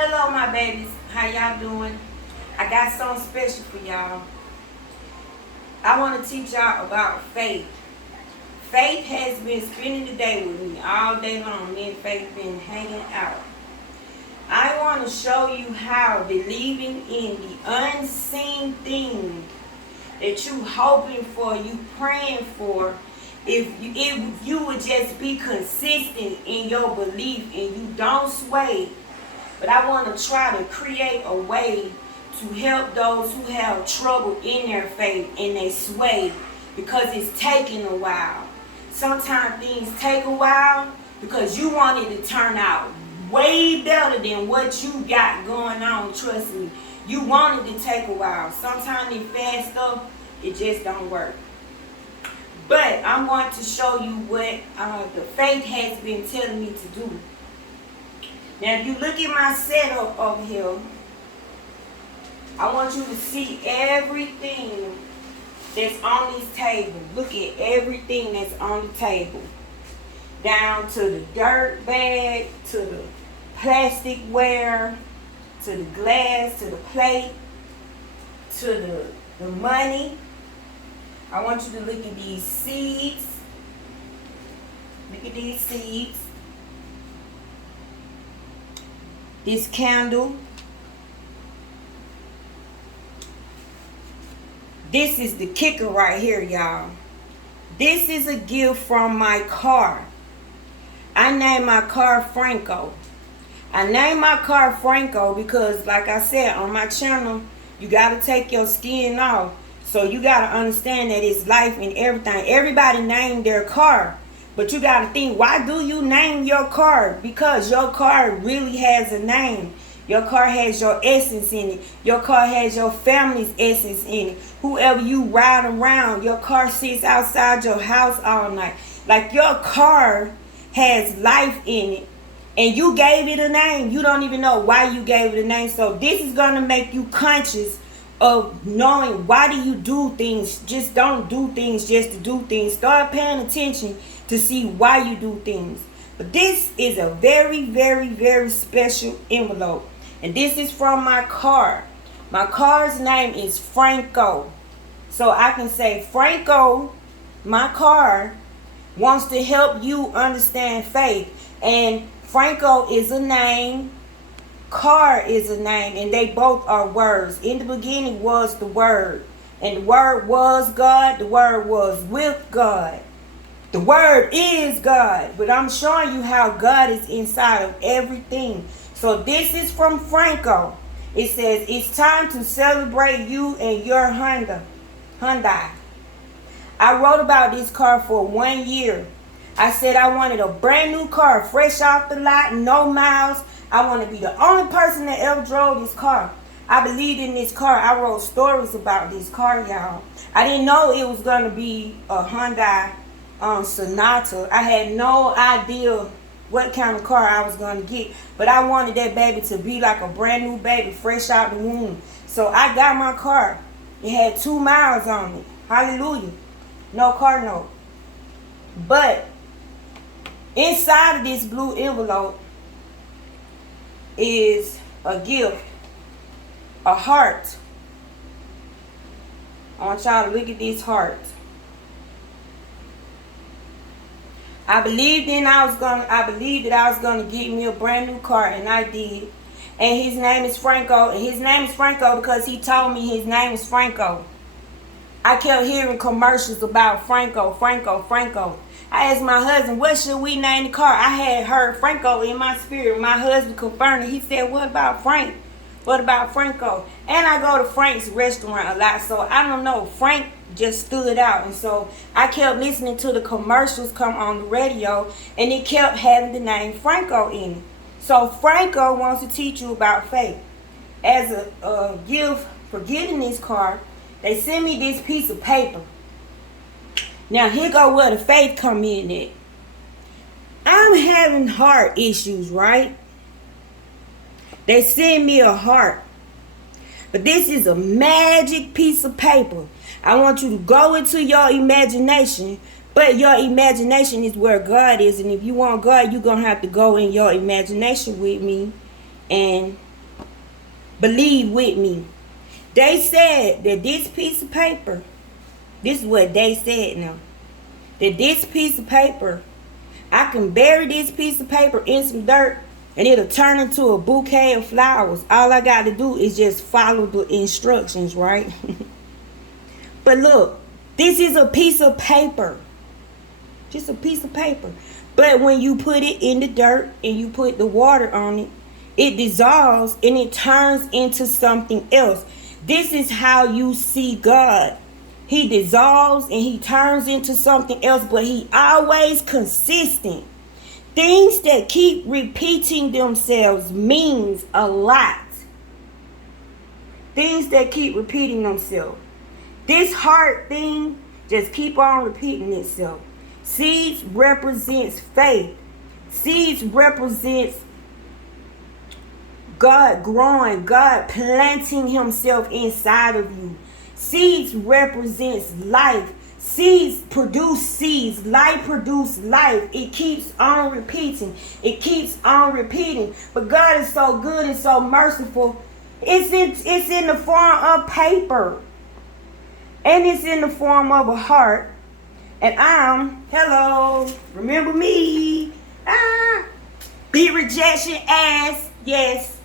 Hello, my babies. How y'all doing? I got something special for y'all. I want to teach y'all about faith. Faith has been spending the day with me all day long. Me and Faith been hanging out. I want to show you how believing in the unseen thing that you hoping for, you praying for, if you would just be consistent in your belief and you don't sway. But I want to try to create a way to help those who have trouble in their faith and they sway because it's taking a while. Sometimes things take a while because you want it to turn out way better than what you got going on. Trust me. You want it to take a while. Sometimes it fast up, it just don't work. But I'm going to show you what the faith has been telling me to do. Now, if you look at my setup over here, I want you to see everything that's on this table. Look at everything that's on the table. Down to the dirt bag, to the plasticware, to the glass, to the plate, to the money. I want you to look at these seeds. Look at these seeds. This candle. This is the kicker right here, y'all. This is a gift from my car. I named my car Franco. I named my car Franco because, like I said, on my channel, you got to take your skin off. So you got to understand that it's life and everything. Everybody named their car. But you got to think, why do you name your car? Because your car really has a name. Your car has your essence in it. Your car has your family's essence in it. Whoever you ride around, your car sits outside your house all night. Like your car has life in it. And you gave it a name. You don't even know why you gave it a name. So this is going to make you conscious of knowing why do you do things. Just don't do things just to do things. Start paying attention to see why you do things. But this is a very, very, very special envelope. And this is from my car. My car's name is Franco. So I can say, Franco, my car, wants to help you understand faith. And Franco is a name. Car is a name. And they both are words. In the beginning was the Word. And the Word was God. The Word was with God. The Word is God. But I'm showing you how God is inside of everything. So this is from Franco. It says, it's time to celebrate you and your Hyundai. I wrote about this car for 1 year. I said I wanted a brand new car, fresh off the lot, no miles. I want to be the only person that ever drove this car. I believed in this car. I wrote stories about this car, y'all. I didn't know it was going to be a Hyundai Sonata. I had no idea what kind of car I was going to get. But I wanted that baby to be like a brand new baby, fresh out the womb. So I got my car. It had 2 miles on it. Hallelujah. No car note. But inside of this blue envelope is a gift. A heart. I want y'all to look at this heart. I believed that I was gonna get me a brand new car, and I did. And his name is Franco, and his name is Franco because he told me his name was Franco. I kept hearing commercials about Franco. I asked my husband, what should we name the car? I had heard Franco in my spirit. My husband confirmed it. He said, what about Frank? What about Franco? And I go to Frank's restaurant a lot, so I don't know. Frank just stood out, and so I kept listening to the commercials come on the radio, and it kept having the name Franco in it. So Franco wants to teach you about faith. As a gift for getting this car, they sent me this piece of paper. Now here go where the faith come in at. I'm having heart issues, right? They send me a heart. But this is a magic piece of paper. I want you to go into your imagination. But your imagination is where God is. And if you want God, you're going to have to go in your imagination with me and Believe with me. They said that this piece of paper, this is what they said now, that this piece of paper, I can bury this piece of paper in some dirt and it'll turn into a bouquet of flowers. All I got to do is just follow the instructions, right? But look, this is a piece of paper. Just a piece of paper. But when you put it in the dirt and you put the water on it, it dissolves and it turns into something else. This is how you see God. He dissolves and he turns into something else, but he always consistent. Things that keep repeating themselves means a lot. Things that keep repeating themselves. This heart thing just keep on repeating itself. Seeds represents faith. Seeds represents God growing, God planting himself inside of you. Seeds represents life. Seeds produce seeds. Life produce life. It keeps on repeating. It keeps on repeating. But God is so good and so merciful. It's in the form of paper. And it's in the form of a heart. And hello, remember me? Beat rejection as, yes.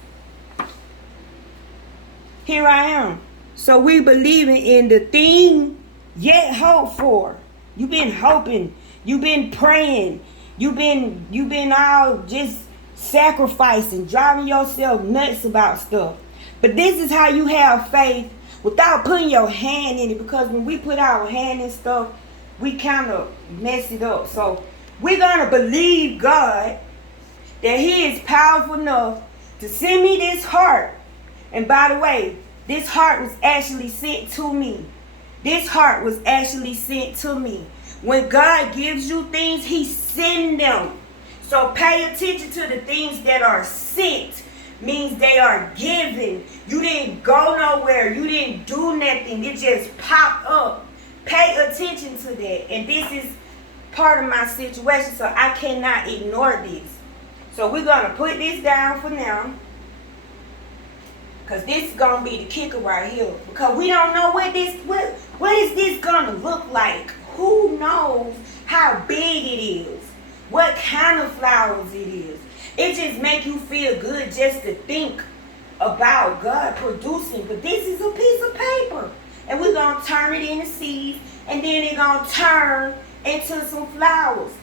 Here I am. So we believing in the thing yet hope for. You've been hoping. You've been praying. You've been all just sacrificing, driving yourself nuts about stuff. But this is how you have faith without putting your hand in it. Because when we put our hand in stuff, we kind of mess it up. So we're going to believe God that he is powerful enough to send me this heart. And by the way, this heart was actually sent to me. This heart was actually sent to me. When God gives you things, he sends them. So pay attention to the things that are sent. Means they are given. You didn't go nowhere. You didn't do nothing. It just popped up. Pay attention to that. And this is part of my situation, so I cannot ignore this. So we're going to put this down for now. Because this is going to be the kicker right here. Because we don't know what is this going to look like. Who knows how big it is. What kind of flowers it is. It just make you feel good just to think about God producing. But this is a piece of paper. And we're going to turn it into seeds. And then it's going to turn into some flowers.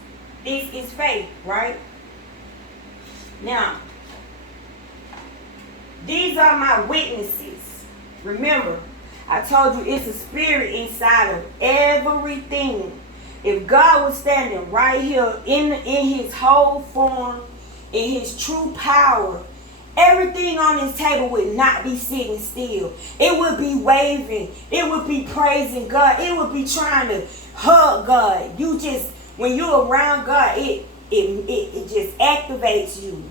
This is faith, right? Now, these are my witnesses. Remember, I told you it's a spirit inside of everything. If God was standing right here in his whole form, in his true power, everything on this table would not be sitting still. It would be waving. It would be praising God. It would be trying to hug God. When you're around God, it just activates you.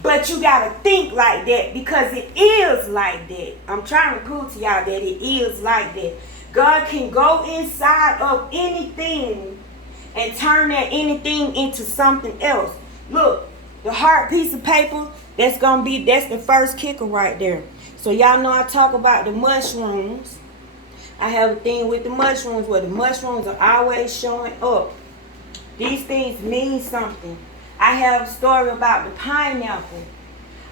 But you got to think like that because it is like that. I'm trying to prove to y'all that it is like that. God can go inside of anything and turn that anything into something else. Look, the heart piece of paper, that's the first kicker right there. So y'all know I talk about the mushrooms. I have a thing with the mushrooms where the mushrooms are always showing up. These things mean something. I have a story about the pineapple.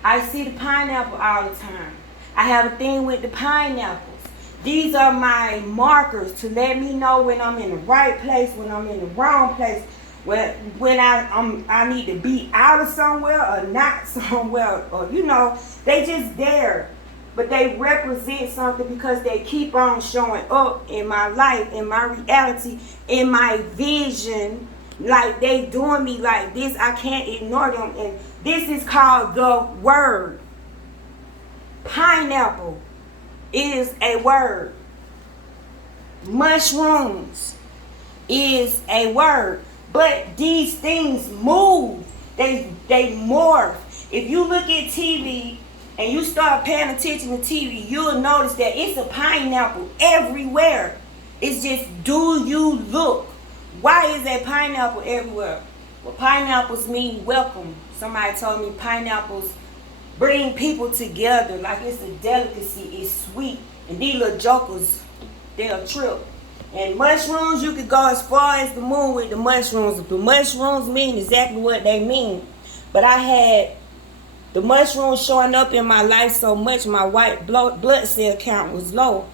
I see the pineapple all the time. I have a thing with the pineapples. These are my markers to let me know when I'm in the right place, when I'm in the wrong place, when I need to be out of somewhere or not somewhere, or they just there. But they represent something because they keep on showing up in my life, in my reality, in my vision. Like they doing me like this, I can't ignore them. And this is called the word. Pineapple is a word. Mushrooms is a word. But these things move. They morph. If you look at TV and you start paying attention to TV, you'll notice that it's a pineapple everywhere. It's just, do you look? Why is that pineapple everywhere? Well, pineapples mean welcome. Somebody told me pineapples bring people together like it's a delicacy. It's sweet. And these little jokers, they'll trip. And mushrooms, you could go as far as the moon with the mushrooms. If the mushrooms mean exactly what they mean. But I had the mushrooms showing up in my life so much, my white blood cell count was low.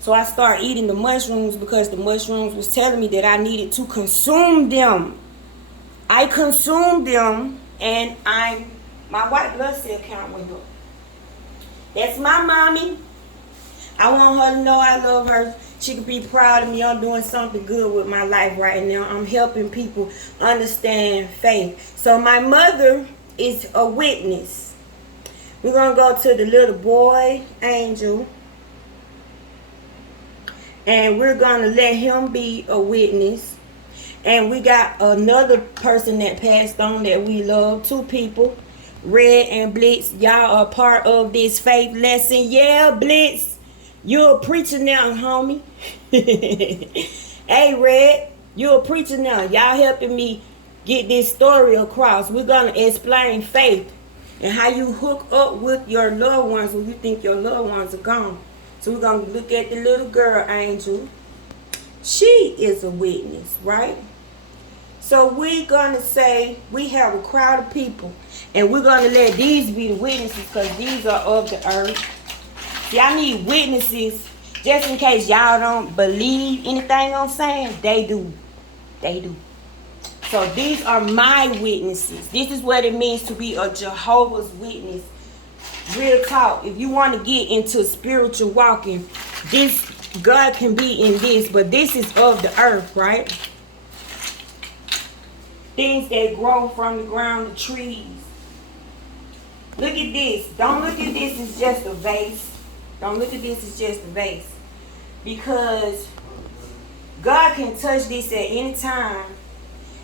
So I started eating the mushrooms because the mushrooms was telling me that I needed to consume them. I consumed them, and my white blood cell count went up. That's my mommy. I want her to know I love her. She could be proud of me. I'm doing something good with my life right now. I'm helping people understand faith. So my mother is a witness. We're going to go to the little boy, Angel. And we're going to let him be a witness. And we got another person that passed on that we love. 2 people, Red and Blitz. Y'all are part of this faith lesson. Yeah, Blitz. You're a preacher now, homie. Hey, Red. You're a preacher now. Y'all helping me get this story across. We're going to explain faith and how you hook up with your loved ones when you think your loved ones are gone. So we're going to look at the little girl, Angel. She is a witness, right? So we're going to say we have a crowd of people. And we're going to let these be the witnesses because these are of the earth. See, I need witnesses just in case y'all don't believe anything I'm saying. They do. They do. So these are my witnesses. This is what it means to be a Jehovah's Witness. Real talk. If you want to get into spiritual walking, this God can be in this, but this is of the earth, right? Things that grow from the ground, the trees. Look at this. Don't look at this as just a vase. Don't look at this as just a vase. Because God can touch this at any time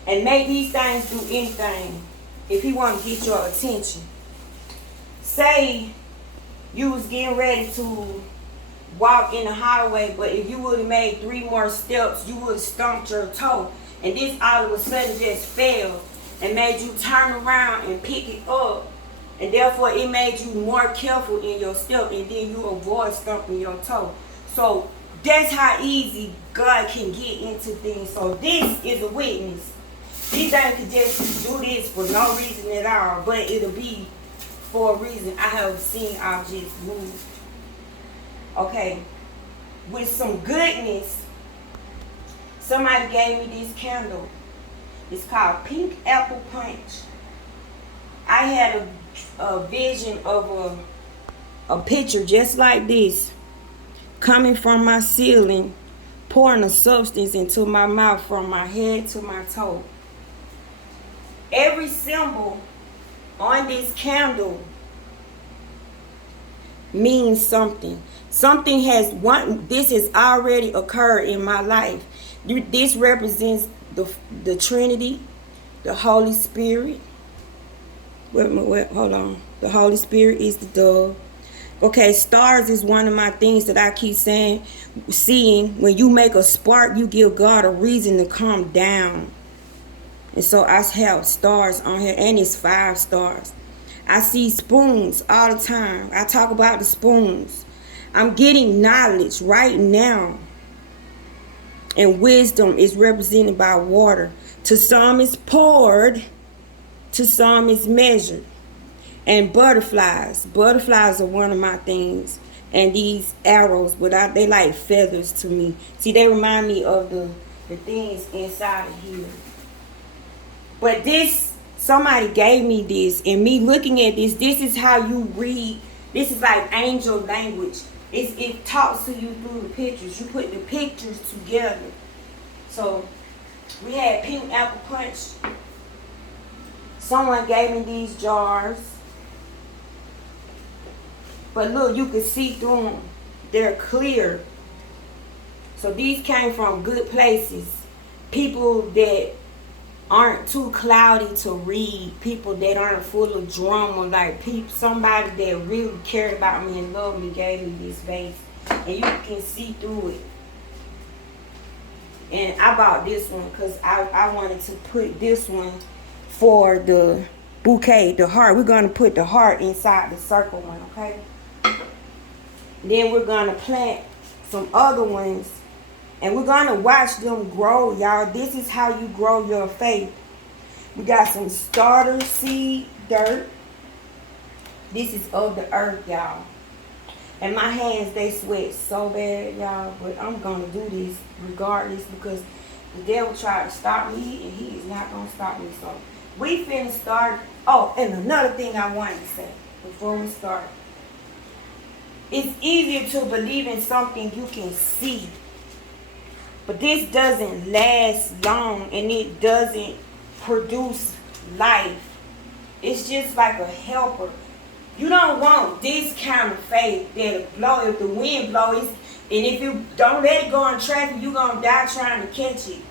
and make these things do anything if he want to get your attention. Say you was getting ready to walk in the highway, but if you would have made 3 more steps, you would have stumped your toe. And this all of a sudden just fell and made you turn around and pick it up. And therefore it made you more careful in your step, and then you avoid stumping your toe. So that's how easy God can get into things. So this is a witness. These things could just do this for no reason at all, but it'll be for a reason. I have seen objects move. Okay, with some goodness, somebody gave me this candle. It's called Pink Apple Punch. I had a vision of a picture just like this coming from my ceiling, pouring a substance into my mouth from my head to my toe. Every symbol on this candle means something. Something this has already occurred in my life. This represents the Trinity, the Holy Spirit. Hold on. The Holy Spirit is the dove. Okay, stars is one of my things that I keep seeing. When you make a spark, you give God a reason to come down. And so I have stars on here, and it's 5 stars. I see spoons all the time. I talk about the spoons. I'm getting knowledge right now. And wisdom is represented by water. To some is poured, to some is measured. And butterflies. Butterflies are one of my things. And these arrows, but they like feathers to me. See, they remind me of the things inside of here. But this, somebody gave me this, and me looking at this is how you read. This is like angel language. It talks to you through the pictures. You put the pictures together. So we had Pink Apple Punch. Someone gave me these jars. But look, you can see through them. They're clear. So these came from good places. People that aren't too cloudy to read. People that aren't full of drama. Like somebody that really cared about me and loved me gave me this vase. And you can see through it. And I bought this one because I wanted to put this one for the bouquet, the heart. We're going to put the heart inside the circle one, okay? Then we're going to plant some other ones. And we're going to watch them grow, y'all. This is how you grow your faith. We got some starter seed dirt. This is of the earth, y'all. And my hands, they sweat so bad, y'all. But I'm going to do this regardless because the devil tried to stop me and he is not going to stop me. So we finna start. Oh, and another thing I wanted to say before we start. It's easier to believe in something you can see. But this doesn't last long and it doesn't produce life. It's just like a helper. You don't want this kind of faith that'll blow if the wind blows. And if you don't let it go in traffic, you're going to die trying to catch it.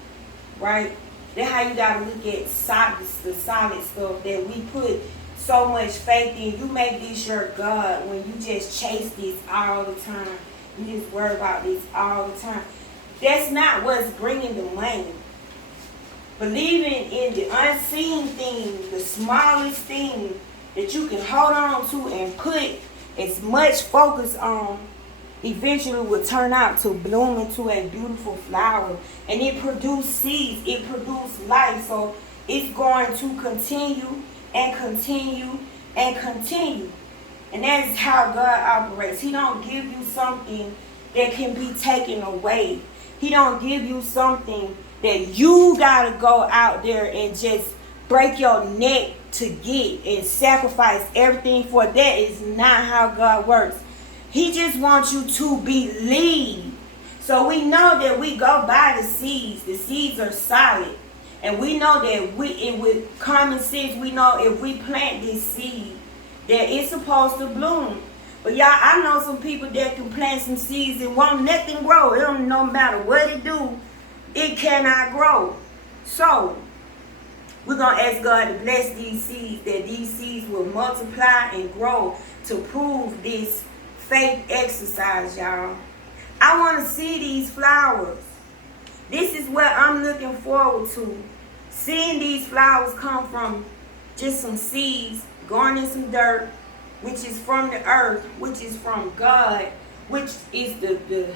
Right? That's how you got to look at the solid stuff that we put so much faith in. You make this your God when you just chase this all the time. You just worry about this all the time. That's not what's bringing the money. Believing in the unseen thing, the smallest thing that you can hold on to and put as much focus on, eventually will turn out to bloom into a beautiful flower. And it produces seeds. It produces life. So it's going to continue and continue and continue. And that's how God operates. He don't give you something that can be taken away. He don't give you something that you got to go out there and just break your neck to get and sacrifice everything for. That is not how God works. He just wants you to believe. So we know that we go by the seeds. The seeds are solid. And we know that with common sense, we know if we plant this seed, that it's supposed to bloom. But y'all, I know some people that can plant some seeds and won't nothing grow. It don't no matter what it do, it cannot grow. So we're going to ask God to bless these seeds, that these seeds will multiply and grow to prove this faith exercise, y'all. I want to see these flowers. This is what I'm looking forward to. Seeing these flowers come from just some seeds, going in some dirt, which is from the earth, which is from God, which is the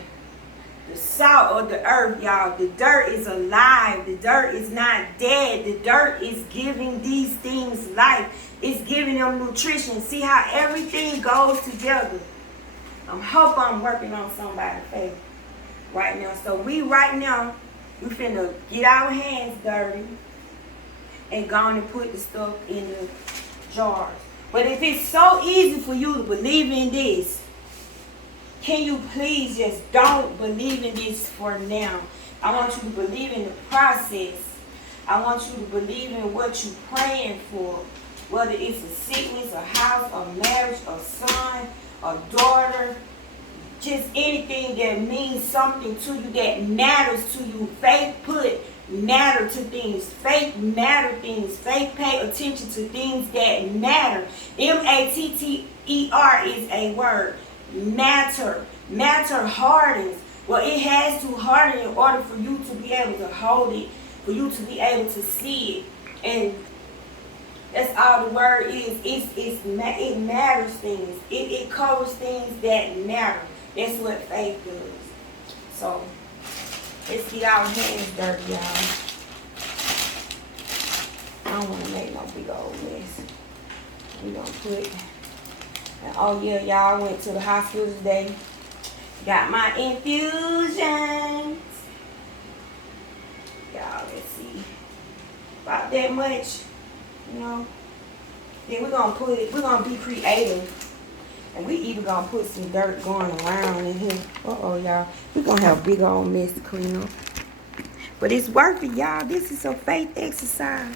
salt of the earth, y'all. The dirt is alive. The dirt is not dead. The dirt is giving these things life. It's giving them nutrition. See how everything goes together. I hope I'm working on somebody's faith right now. So we finna get our hands dirty and go on and put the stuff in the jars. But if it's so easy for you to believe in this, can you please just don't believe in this for now? I want you to believe in the process. I want you to believe in what you're praying for. Whether it's a sickness, a house, a marriage, a son, a daughter, just anything that means something to you, that matters to you. Faith put matter to things. Faith matter things. Faith pay attention to things that matter. M-A-T-T-E-R is a word. Matter. Matter hardens. Well, it has to harden in order for you to be able to hold it, for you to be able to see it. And that's all the word is. It matters things. It covers things that matter. That's what faith does. So let's get our hands dirty, y'all. I don't want to make no big old mess. We gonna put. Oh yeah, y'all, I went to the hospital today. Got my infusions. Y'all, let's see. About that much, you know. Then we're gonna be creative. And we even gonna put some dirt going around in here. Uh-oh, y'all. We're gonna have a big old mess to clean up. But it's worth it, y'all. This is a faith exercise.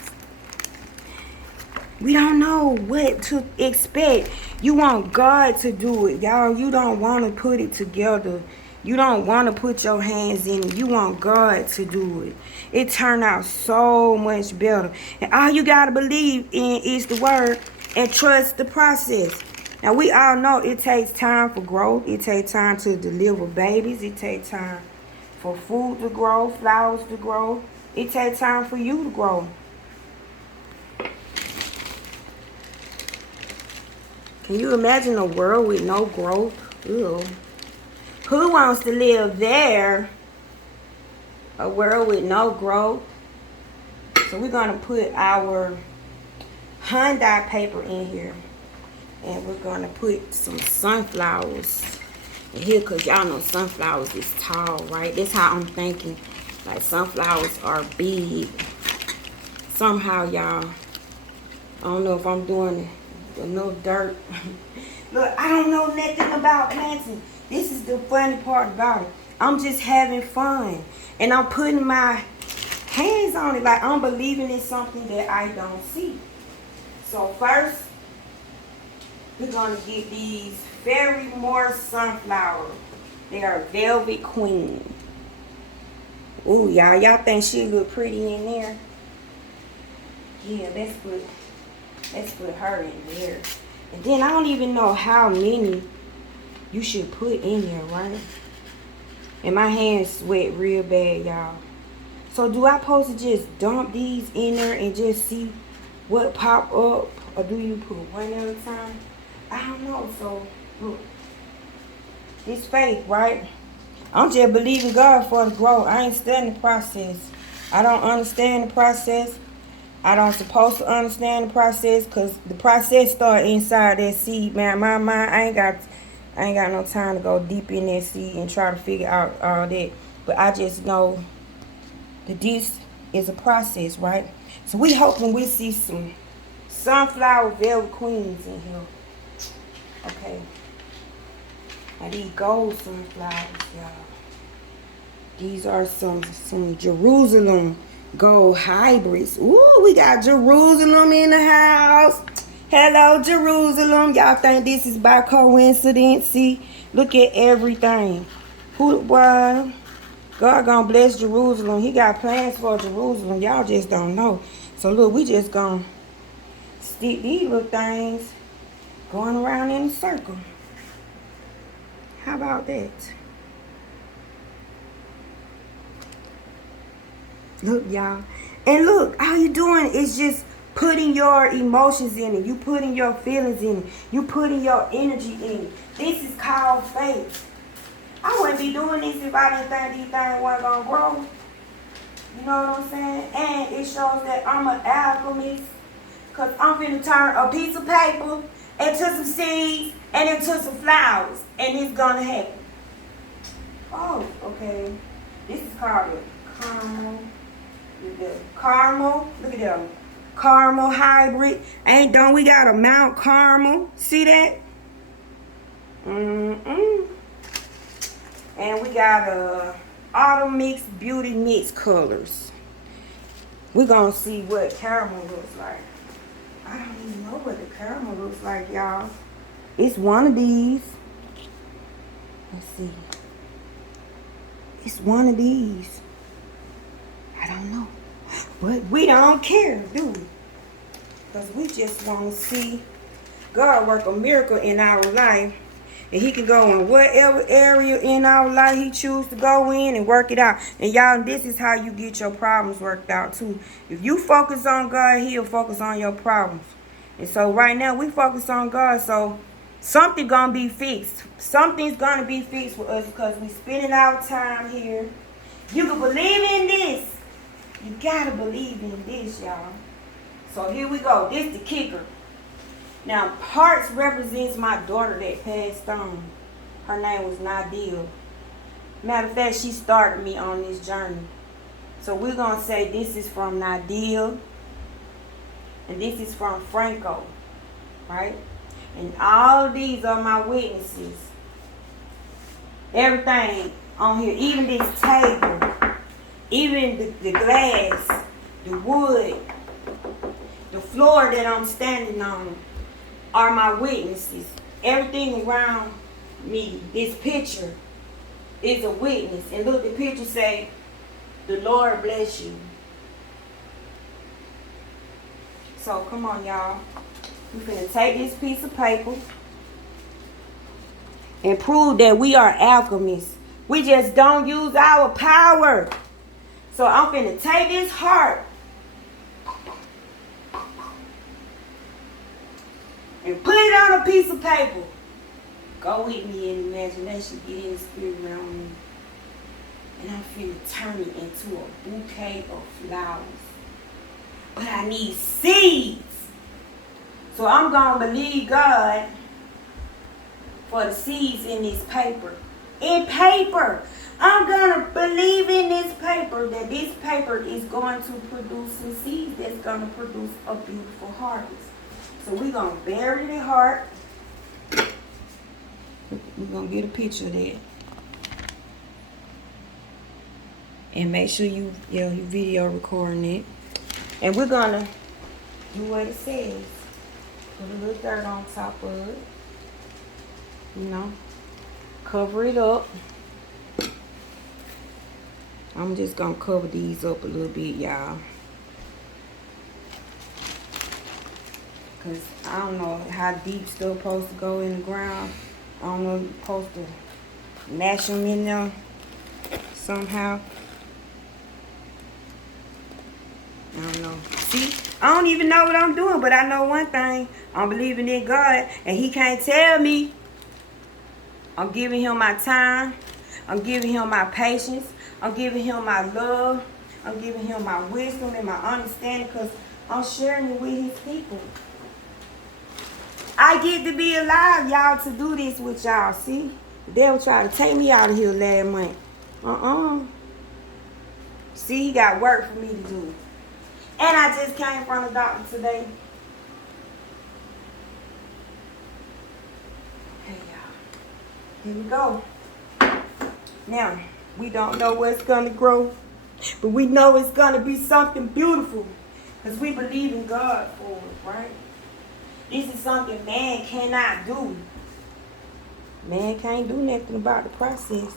We don't know what to expect. You want God to do it, y'all. You don't want to put it together. You don't want to put your hands in it. You want God to do it. It turned out so much better. And all you got to believe in is the word and trust the process. Now, we all know it takes time for growth. It takes time to deliver babies. It takes time for food to grow, flowers to grow. It takes time for you to grow. Can you imagine a world with no growth? Ew. Who wants to live there? A world with no growth. So we're going to put our Hyundai paper in here. And we're going to put some sunflowers in here because y'all know sunflowers is tall, right? That's how I'm thinking. Like sunflowers are big. Somehow, y'all. I don't know if I'm doing enough dirt. Look, I don't know nothing about planting. This is the funny part about it. I'm just having fun. And I'm putting my hands on it like I'm believing in something that I don't see. So first, we're going to get these Fairy Moore sunflowers. They are Velvet Queen. Ooh, y'all think she look pretty in there? Yeah, let's put her in there. And then I don't even know how many you should put in there, right? And my hands sweat real bad, y'all. So do I supposed to just dump these in there and just see what pop up? Or do you put one at a time? I don't know. So look, this faith, right? I'm just believing God for the growth. I ain't studying the process. I don't understand the process. I don't supposed to understand the process because the process start inside that seed, man. My mind, I ain't got no time to go deep in that seed and try to figure out all that. But I just know that this is a process, right? So we hoping we see some sunflower velvet queens in here. Okay. Now these gold sunflowers, y'all. These are some Jerusalem gold hybrids. Ooh, we got Jerusalem in the house. Hello, Jerusalem. Y'all think this is by coincidence? See, look at everything. Boy, God gonna bless Jerusalem. He got plans for Jerusalem. Y'all just don't know. So look, we just gonna stick these little things going around in a circle. How about that? Look, y'all. And look, all you doing is just putting your emotions in it. You putting your feelings in it. You putting your energy in it. This is called faith. I wouldn't be doing this if I didn't think these things weren't going to grow. You know what I'm saying? And it shows that I'm an alchemist. Because I'm finna turn a piece of paper into some seeds and into some flowers. And it's going to happen. Oh, okay. This is called a caramel. The caramel, look at them. Caramel hybrid. Don't we got a Mount Carmel? See that? And we got a Autumn Mix Beauty Mix colors. We're gonna see what caramel looks like. I don't even know what the caramel looks like, y'all. It's one of these. Let's see. It's one of these. I don't know. But we don't care, do we? Because we just want to see God work a miracle in our life. And he can go in whatever area in our life he chooses to go in and work it out. And y'all, this is how you get your problems worked out too. If you focus on God, he'll focus on your problems. And so right now we focus on God. So something's going to be fixed. Something's going to be fixed with us because we spending our time here. You can believe in this. You gotta believe in this, y'all. So here we go. This the kicker. Now, parts represents my daughter that passed on. Her name was Nadia. Matter of fact, she started me on this journey. So we're gonna say this is from Nadia, and this is from Franco, right? And all of these are my witnesses. Everything on here, even this table. Even the glass, the wood, the floor that I'm standing on are my witnesses. Everything around me, this picture is a witness. And look, the picture say, the Lord bless you. So come on, y'all. We're going to take this piece of paper and prove that we are alchemists. We just don't use our power. So I'm finna take this heart and put it on a piece of paper. Go with me in imagination, get in the spirit realm me. And I'm finna turn it into a bouquet of flowers. But I need seeds. So I'm gonna believe God for the seeds in this paper. In paper. I'm gonna believe in this paper that this paper is going to produce some seeds that's gonna produce a beautiful harvest. So we're gonna bury the heart. We're gonna get a picture of that. And make sure you video recording it. And we're gonna do what it says. Put a little dirt on top of it. You know, cover it up. I'm just gonna cover these up a little bit, y'all. Cause I don't know how deep stuff supposed to go in the ground. I don't know if you're supposed to mash them in there somehow. I don't know. See, I don't even know what I'm doing, but I know one thing. I'm believing in God, and He can't tell me. I'm giving Him my time. I'm giving Him my patience. I'm giving Him my love. I'm giving Him my wisdom and my understanding because I'm sharing it with His people. I get to be alive, y'all, to do this with y'all. See? The devil tried to take me out of here last month. See, he got work for me to do. And I just came from the doctor today. Okay, y'all. Here we go. Now, we don't know what's going to grow, but we know it's going to be something beautiful because we believe in God for it, right? This is something man cannot do. Man can't do nothing about the process.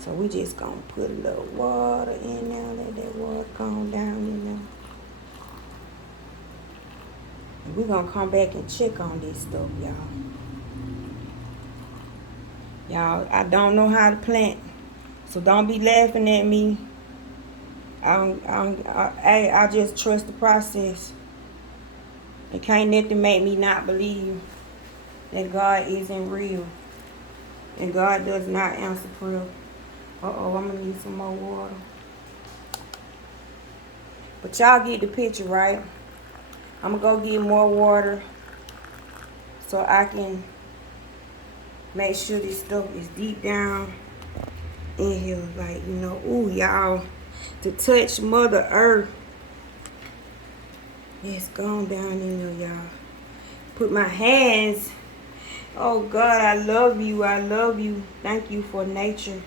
So we just going to put a little water in there, let that water calm down in there. And we're going to come back and check on this stuff, y'all. Y'all, I don't know how to plant. So don't be laughing at me. I just trust the process. It can't nothing make me not believe that God isn't real. And God does not answer prayer. Uh-oh, I'm going to need some more water. But y'all get the picture, right? I'm going to go get more water so I can make sure this stuff is deep down in here. Like, you know, ooh, y'all, to touch Mother Earth. It's gone down in there, y'all. Put my hands. Oh, God, I love you. I love you. Thank you for nature.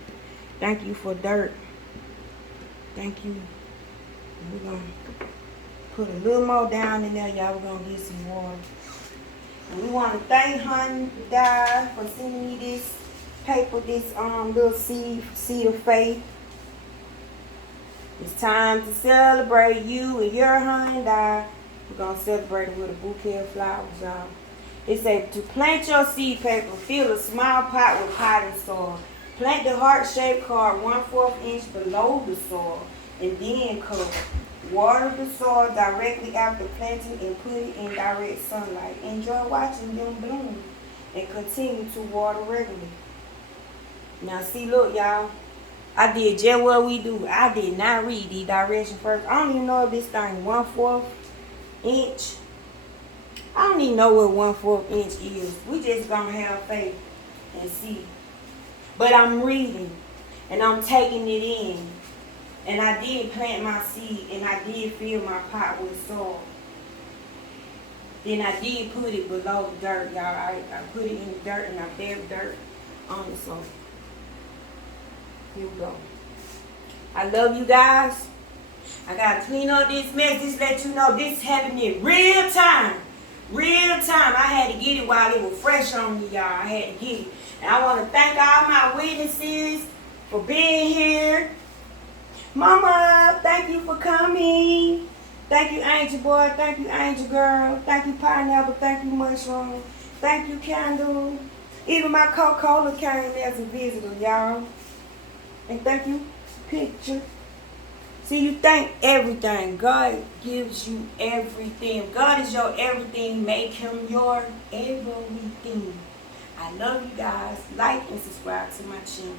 Thank you for dirt. Thank you. We're going to put a little more down in there, y'all. We're going to get some water. And we want to thank Honey Dye for sending me this paper, this little seed of faith. It's time to celebrate you and your Honey Dye. We're going to celebrate it with a bouquet of flowers, y'all. It said to plant your seed paper, fill a small pot with potting soil. Plant the heart-shaped card 1/4 inch below the soil and then cover. Water the soil directly after planting and put it in direct sunlight. Enjoy watching them bloom and continue to water regularly. Now see, look, y'all. I did just what we do. I did not read the directions first. I don't even know if this thing 1/4 inch. I don't even know what 1/4 inch is. We just gonna have faith and see. But I'm reading and I'm taking it in. And I did plant my seed and I did fill my pot with soil. Then I did put it below the dirt, y'all. I put it in the dirt and I buried dirt on the soil. Here we go. I love you guys. I gotta clean up this mess. Just let you know this happening in real time. Real time. I had to get it while it was fresh on me, y'all. I had to get it. And I want to thank all my witnesses for being here. Mama, thank you for coming. Thank you, Angel Boy. Thank you, Angel Girl. Thank you, Pineapple. Thank you, Mushroom. Thank you, Candle. Even my Coca-Cola came as a visitor, y'all. And thank you, Picture. See, you think everything. God gives you everything. If God is your everything, make him your everything. I love you guys. Like and subscribe to my channel.